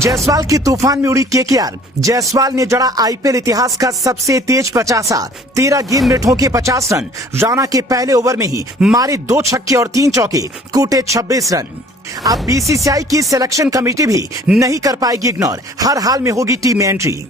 जायसवाल की तूफान में उड़ी केकेआर। जायसवाल ने जड़ा आईपीएल इतिहास का सबसे तेज 50। 13 गेंद में ठोके 50 रन। राणा के पहले ओवर में ही मारे 2 छक्के और 3 चौके, कूटे 26 रन। अब बीसीसीआई की सिलेक्शन कमेटी भी नहीं कर पाएगी इग्नोर, हर हाल में होगी टीम में एंट्री।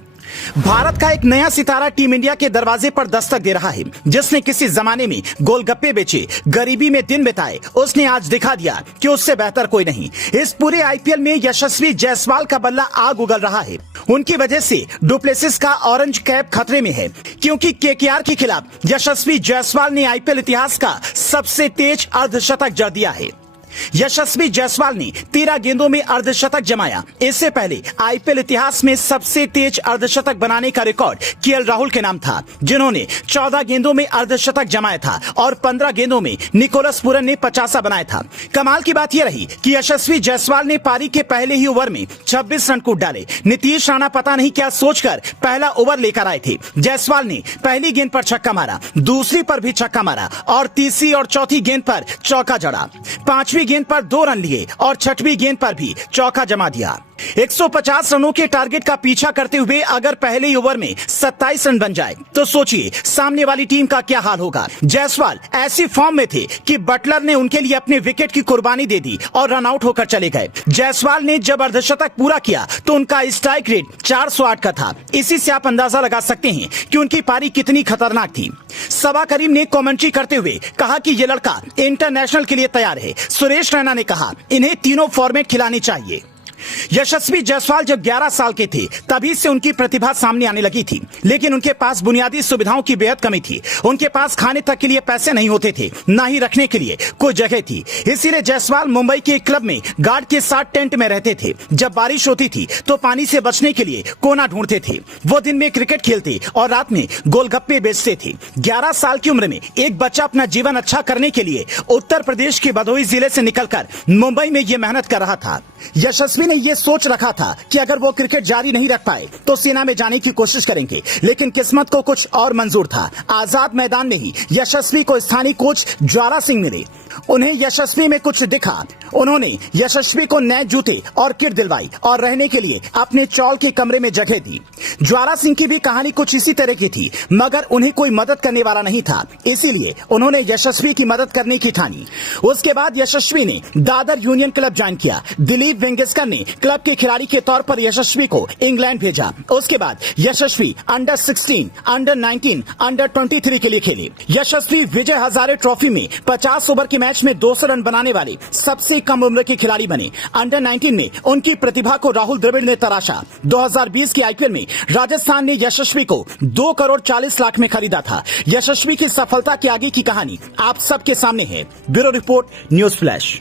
भारत का एक नया सितारा टीम इंडिया के दरवाजे पर दस्तक दे रहा है। जिसने किसी जमाने में गोलगप्पे बेचे, गरीबी में दिन बिताए, उसने आज दिखा दिया कि उससे बेहतर कोई नहीं। इस पूरे आईपीएल में यशस्वी जायसवाल का बल्ला आग उगल रहा है। उनकी वजह से डुप्लेसिस का ऑरेंज कैप खतरे में है, क्योंकि केकेआर के खिलाफ यशस्वी जायसवाल ने आईपीएल इतिहास का सबसे तेज अर्धशतक जड़ दिया है। यशस्वी जायसवाल ने 13 गेंदों में अर्धशतक जमाया। इससे पहले आईपीएल इतिहास में सबसे तेज अर्धशतक बनाने का रिकॉर्ड केएल राहुल के नाम था, जिन्होंने 14 गेंदों में अर्धशतक जमाया था और 15 गेंदों में निकोलस पूरन ने 50 बनाया था। कमाल की बात यह रही कि यशस्वी जायसवाल ने पारी के पहले ही ओवर में 26 रन कूट डाले। नीतीश राणा पता नहीं क्या सोचकर पहला ओवर लेकर आए थे। जायसवाल ने पहली गेंद पर छक्का मारा, दूसरी पर भी छक्का मारा और तीसरी और चौथी गेंद पर चौका जड़ा। पांचवी गेंद पर 2 रन लिए और छठवीं गेंद पर भी चौका जमा दिया। 150 रनों के टारगेट का पीछा करते हुए अगर पहले ही ओवर में 27 रन बन जाए तो सोचिए सामने वाली टीम का क्या हाल होगा। जायसवाल ऐसी फॉर्म में थे कि बटलर ने उनके लिए अपने विकेट की कुर्बानी दे दी और रन आउट होकर चले गए। जायसवाल ने जब अर्धशतक पूरा किया तो उनका स्ट्राइक रेट 408 का था। इसी से आप अंदाजा लगा सकते हैं कि उनकी पारी कितनी खतरनाक थी। सबा करीम ने कमेंट्री करते हुए कहा कि ये लड़का इंटरनेशनल के लिए तैयार है। सुरेश रैना ने कहा इन्हें तीनों फॉर्मेट खिलाने चाहिए। यशस्वी जायसवाल जब 11 साल के थे तभी से उनकी प्रतिभा सामने आने लगी थी, लेकिन उनके पास बुनियादी सुविधाओं की बेहद कमी थी। उनके पास खाने तक के लिए पैसे नहीं होते थे, ना ही रखने के लिए कोई जगह थी। इसीलिए जायसवाल मुंबई के एक क्लब में गार्ड के साथ टेंट में रहते थे। जब बारिश होती थी तो पानी से बचने के लिए कोना ढूंढते थे। वो दिन में क्रिकेट खेलते और रात में गोलगप्पे बेचते थे। 11 साल की उम्र में एक बच्चा अपना जीवन अच्छा करने के लिए उत्तर प्रदेश के भदोही जिले से निकलकर मुंबई में ये मेहनत कर रहा था। यशस्वी ने ये सोच रखा था कि अगर वो क्रिकेट जारी नहीं रख पाए तो सेना में जाने की कोशिश करेंगे, लेकिन किस्मत को कुछ और मंजूर था। आजाद मैदान में ही यशस्वी को स्थानीय कोच ज्वाला सिंह मिले। उन्हें यशस्वी में कुछ दिखा। उन्होंने यशस्वी को नए जूते और किट दिलवाई और रहने के लिए अपने चौल के कमरे में जगह दी। ज्वाला सिंह की भी कहानी कुछ इसी तरह की थी, मगर उन्हें कोई मदद करने वाला नहीं था, इसीलिए उन्होंने यशस्वी की मदद करने की ठानी। उसके बाद यशस्वी ने दादर यूनियन क्लब ज्वाइन किया। दिलीप वेंगसरकर ने क्लब के खिलाड़ी के तौर पर यशस्वी को इंग्लैंड भेजा। उसके बाद यशस्वी अंडर 16, अंडर 19, अंडर 23 के लिए खेले। यशस्वी विजय हजारे ट्रॉफी में 50 ओवर के मैच में 200 रन बनाने वाले सबसे कम उम्र के खिलाड़ी बने। अंडर 19 में उनकी प्रतिभा को राहुल द्रविड़ ने तराशा। 2020 के आईपीएल में राजस्थान ने यशस्वी को 2 करोड़ 40 लाख में खरीदा था। यशस्वी की सफलता के आगे की कहानी आप सबके सामने है। Bureau report, news flash.